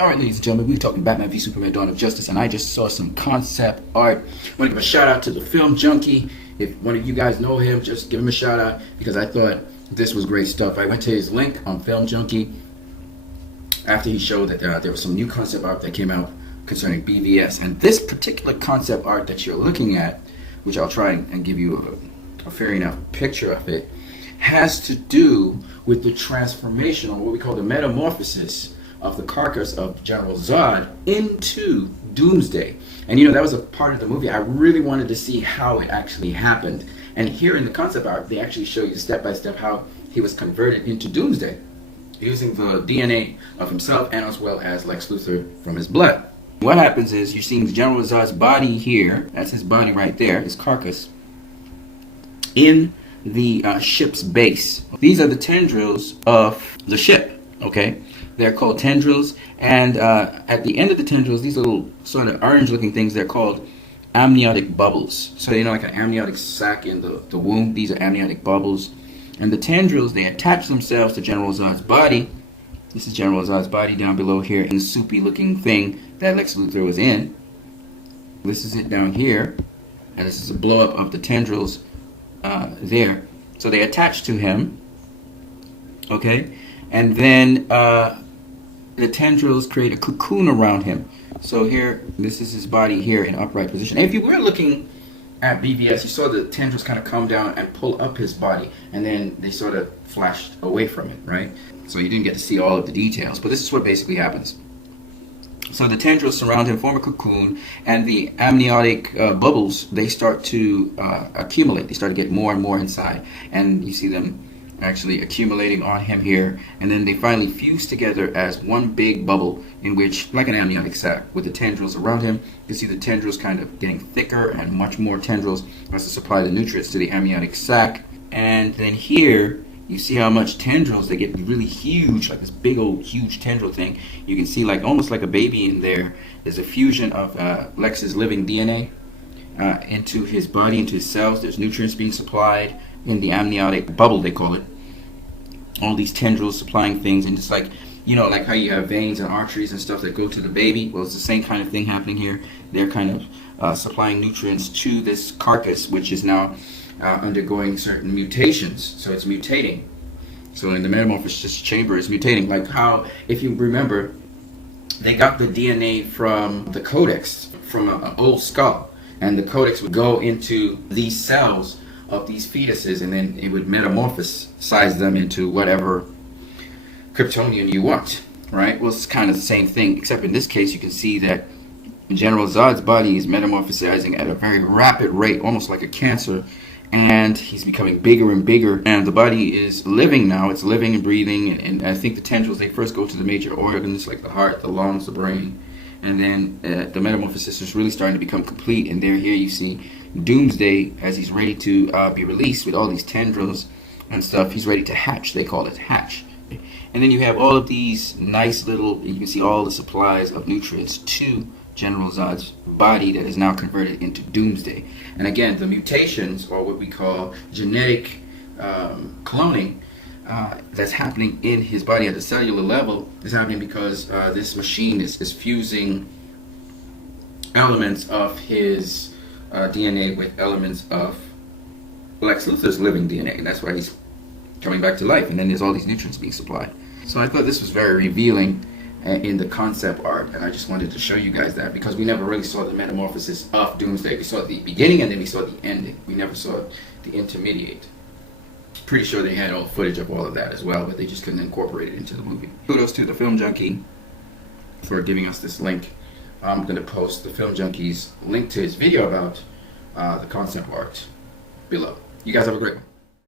Alright, ladies and gentlemen, we're talking Batman v Superman Dawn of Justice, and I just saw some concept art. I want to give a shout out to the Film Junkie. If one of you guys know him, just give him a shout out, because I thought this was great stuff. I went to his link on Film Junkie after he showed that there was some new concept art that came out concerning BVS. And this particular concept art that you're looking at, which I'll try and give you a fair enough picture of it, has to do with the transformation, or what we call the metamorphosis, of the carcass of General Zod into Doomsday. And you know, that was a part of the movie. I really wanted to see how it actually happened. And here in the concept art, they actually show you step by step how he was converted into Doomsday, using the DNA of himself and as well as Lex Luthor from his blood. What happens is you're seeing General Zod's body here. That's his body right there, his carcass, in the ship's base. These are the tendrils of the ship, okay? They're called tendrils, and at the end of the tendrils, these little sort of orange-looking things, they're called amniotic bubbles. So you know, like an amniotic sac in the womb, these are amniotic bubbles. And the tendrils, they attach themselves to General Zod's body. This is General Zod's body down below here, in the soupy-looking thing that Lex Luthor was in. This is it down here, and this is a blow-up of the tendrils there. So they attach to him, okay? And then the tendrils create a cocoon around him. So here, this is his body here in upright position. And if you were looking at BVS, you saw the tendrils kind of come down and pull up his body, and then they sort of flashed away from it, right? So you didn't get to see all of the details, but this is what basically happens. So the tendrils surround him, form a cocoon, and the amniotic bubbles, they start to accumulate. They start to get more and more inside, and you see them actually accumulating on him here, and then they finally fuse together as one big bubble, in which, like an amniotic sac, with the tendrils around him. You can see the tendrils kind of getting thicker, and much more tendrils as to supply the nutrients to the amniotic sac. And then here you see how much tendrils, they get really huge, like this big old huge tendril thing. You can see like almost like a baby in there. There's a fusion of Lex's living DNA into his body, into his cells. There's nutrients being supplied in the amniotic bubble, they call it. All these tendrils supplying things, and it's like, you know, like how you have veins and arteries and stuff that go to the baby. Well, it's the same kind of thing happening here. They're kind of supplying nutrients to this carcass, which is now undergoing certain mutations. So it's mutating. So in the metamorphosis chamber, it's mutating. Like how, if you remember, they got the DNA from the codex, from an old skull. And the codex would go into these cells of these fetuses, and then it would metamorphosize them into whatever Kryptonian you want, right? Well, it's kind of the same thing, except in this case you can see that General Zod's body is metamorphosizing at a very rapid rate, almost like a cancer, and he's becoming bigger and bigger, and the body is living now. It's living and breathing, and I think the tendrils, they first go to the major organs like the heart, the lungs, the brain, and then the metamorphosis is really starting to become complete. And there, here you see Doomsday as he's ready to be released with all these tendrils and stuff. He's ready to hatch, they call it, hatch. And then you have all of these nice little, you can see all the supplies of nutrients to General Zod's body that is now converted into Doomsday. And again, the mutations, or what we call genetic cloning, that's happening in his body at the cellular level, is happening because this machine is fusing elements of his DNA with elements of Lex Luthor's living DNA, and that's why he's coming back to life. And then there's all these nutrients being supplied. So I thought this was very revealing in the concept art, and I just wanted to show you guys that, because we never really saw the metamorphosis of Doomsday. We saw the beginning, and then we saw the ending. We never saw the intermediate. Pretty sure they had all footage of all of that as well, but they just couldn't incorporate it into the movie. Kudos to the Film Junkie for giving us this link. I'm going to post the Film Junkie's link to his video about the concept art below. You guys have a great one.